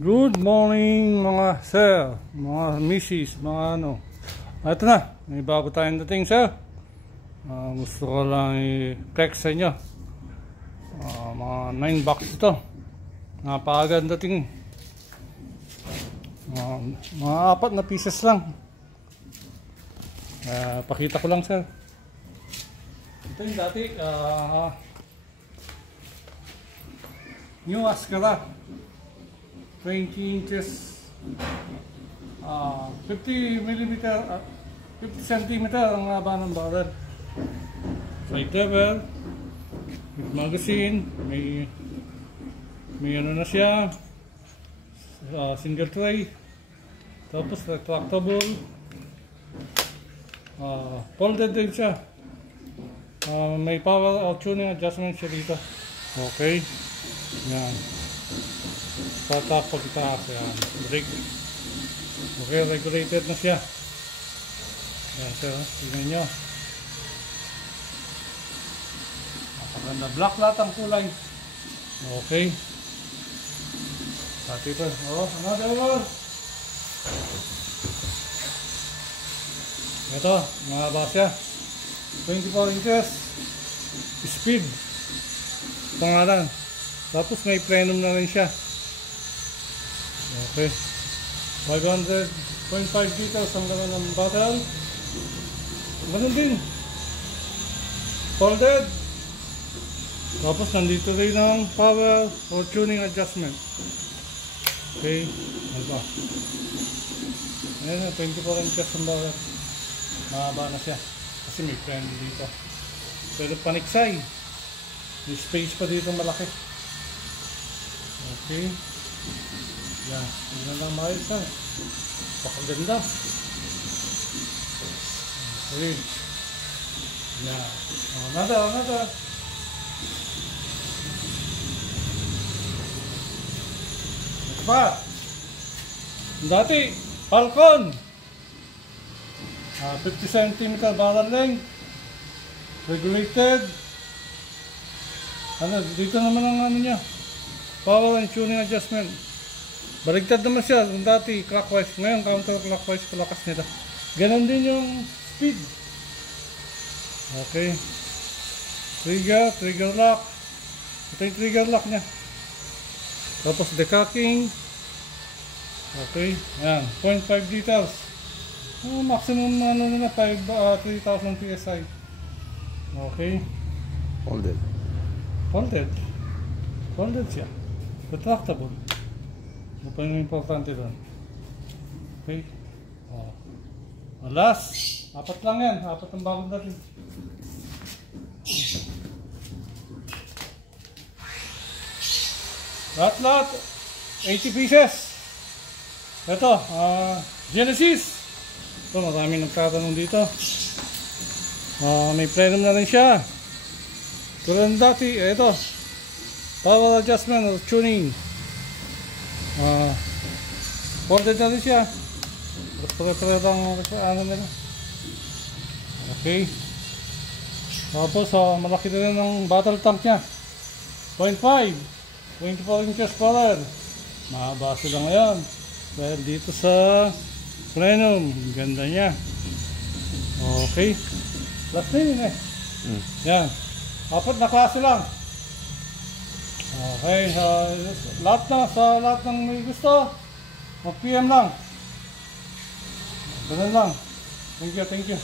Good morning mga sir, mga missis, mga ano. Ito na, may bago tayong dating sir. Gusto ko lang i-flex sa inyo. Mga 9 box ito. Napakaganda dating. Mga 4 na pieces lang. Pakita ko lang sir. Ito yung dati new Ascara 20 inches 50 millimeter 50 centimeter ang haba ng barrel. Side level with magazine, may ano na siya, single tray, tapos retractable, folded din siya, may power tuning adjustment siya dito. Okay, yan. Start pag itaas, yan. Brake. Okay, regulated na siya. Yan sir, tingnan nyo. Napaganda. Black lahat ang kulay. Okay. Pati ito. Another one. Ito, mahaba siya. 24 inches. Speed. Pangalan. Tapos may plenum na rin siya. Okay. 500.5 liters ang laman ng bottle. Ganun din. Folded. Tapos nandito rin ang power or tuning adjustment. Okay. Ano ba? Ayan, 24 inches ang bottle. Mahaba na siya. Kasi may friend dito. Pero paniksay. May space pa dito malaki. Okay. Yan, yun lang maayos ha. Pakaganda. Okay. Yan. Another. Ito pa. Dati, Falcon. 50 cm barrel length. Regulated. Dito naman ang ano niya. Power and tuning adjustment. Baligtad naman siya. Kung dati clockwise, ngayon counterclockwise palakas nila. Ganon din yung speed. Okay. Trigger lock. Ito yung trigger lock niya. Tapos decocking. Okay. Ayan. 0.5 liters. Maximum ano na 3,000 PSI. Okay. Folded siya. Retractable. Ano pa yung importante doon? Okay. Last. 4 lang yan. 4 ang bagong natin. Lahat. 80 pieces. Ito. Genesis. Ito, maraming nagtatanong dito. May plenum na rin siya. Tulad dati. Ito. Power adjustment or tuning. Folded na rin siya. Pagkakala ano nila. Okay. Tapos malaki na rin ang battle tank nya. 0.5 24 inches power. Mahaba sila ngayon dahil dito sa plenum. Ganda nya. Okay. Last na yun Yan. 4 na klase lang. Okay, sa lahat ng may gusto, mag-PM lang. Ganun lang. Thank you.